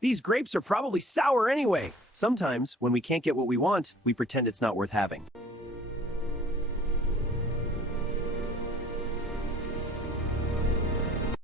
These grapes are probably sour anyway. Sometimes, when we can't get what we want, we pretend it's not worth having.